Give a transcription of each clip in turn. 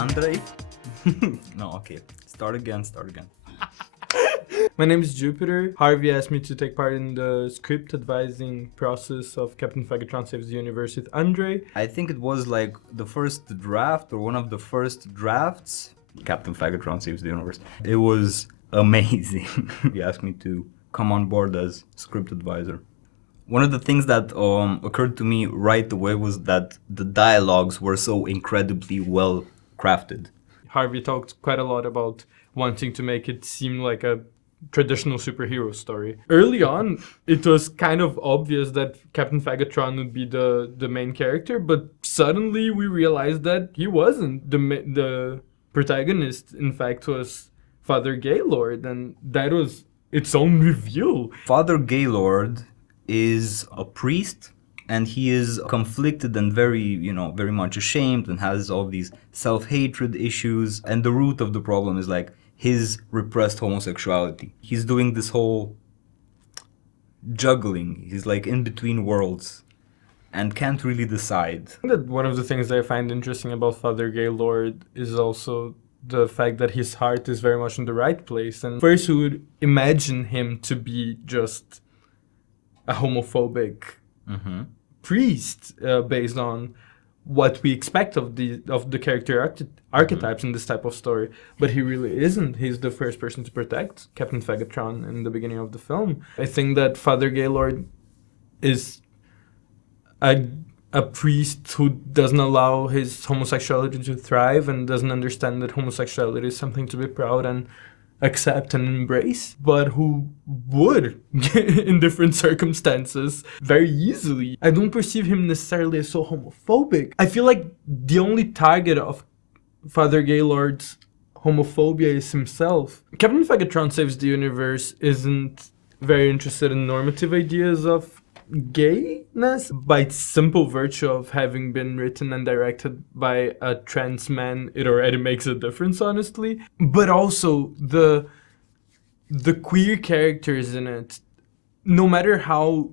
Andrei? No, okay. Start again. My name is Jupiter. Harvey asked me to take part in the script advising process of Captain Faggotron Saves the Universe with Andre. I think it was like the first draft or one of the first drafts. Captain Faggotron Saves the Universe. It was amazing. He asked me to come on board as script advisor. One of the things that occurred to me right away was that the dialogues were so incredibly well crafted. Harvey talked quite a lot about wanting to make it seem like a traditional superhero story. Early on, it was kind of obvious that Captain Faggotron would be the main character, but suddenly we realized that he wasn't. The protagonist, in fact, was Father Gaylord, and that was its own reveal. Father Gaylord is a priest, and he is conflicted and very much ashamed and has all these self-hatred issues. And the root of the problem is like his repressed homosexuality. He's doing this whole juggling. He's like in between worlds and can't really decide. One of the things that I find interesting about Father Gaylord is also the fact that his heart is very much in the right place. And first we would imagine him to be just a homophobic priest based on what we expect of the character archetypes in this type of story, but he really isn't. He's the first person to protect Captain Faggotron in the beginning of the film. I think that Father Gaylord is a priest who doesn't allow his homosexuality to thrive and doesn't understand that homosexuality is something to be proud and accept and embrace, but who would, in different circumstances, very easily. I don't perceive him necessarily as so homophobic. I feel like the only target of Father Gaylord's homophobia is himself. Captain Faggotron Saves the Universe isn't very interested in normative ideas of gayness by its simple virtue of having been written and directed by a trans man. It already makes a difference, honestly. But also the queer characters in it, no matter how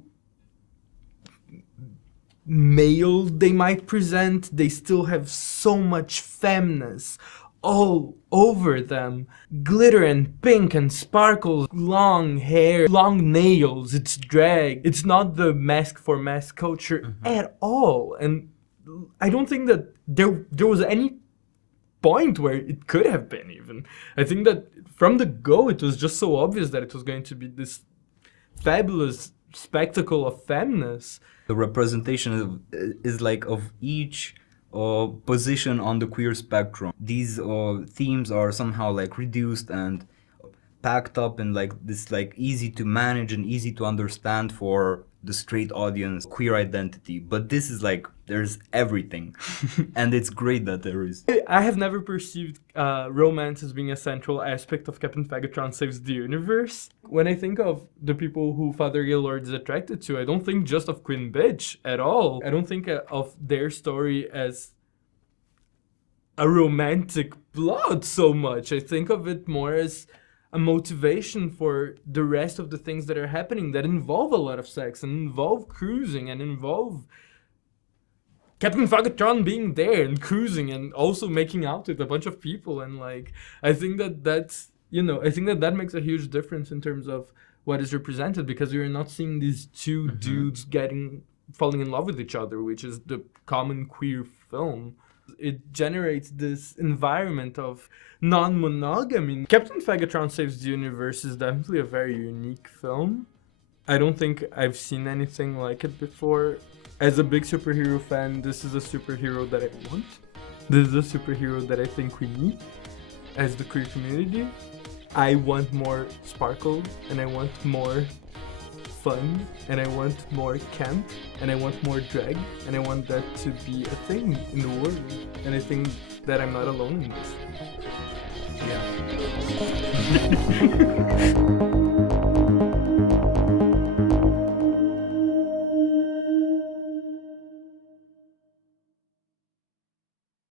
male they might present, they still have so much femness all over them. Glitter and pink and sparkles, long hair, long nails, it's drag. It's not the mask for mask culture at all. And I don't think that there was any point where it could have been even. I think that from the go, it was just so obvious that it was going to be this fabulous spectacle of femness. The representation is like of each position on the queer spectrum. These themes are somehow like reduced and packed up in like this like easy to manage and easy to understand for the straight audience queer identity. But this is like there's everything and it's great that there is. I have never perceived romance as being a central aspect of Captain Faggotron Saves the Universe. When I think of the people who Father Gaylord is attracted to, I don't think just of Queen Bitch at all. I don't think of their story as a romantic plot so much. I think of it more as a motivation for the rest of the things that are happening that involve a lot of sex and involve cruising and involve Captain Faggotron being there and cruising and also making out with a bunch of people. And like, I think that's, I think that makes a huge difference in terms of what is represented, because we are not seeing these two dudes falling in love with each other, which is the common queer film. It generates this environment of non-monogamy. Captain Faggotron Saves the Universe is definitely a very unique film. I don't think I've seen anything like it before. As a big superhero fan, this is a superhero that I want. This is a superhero that I think we need as the queer community. I want more sparkle, and I want more fun, and I want more camp, and I want more drag, and I want that to be a thing in the world. And I think that I'm not alone in this. Yeah.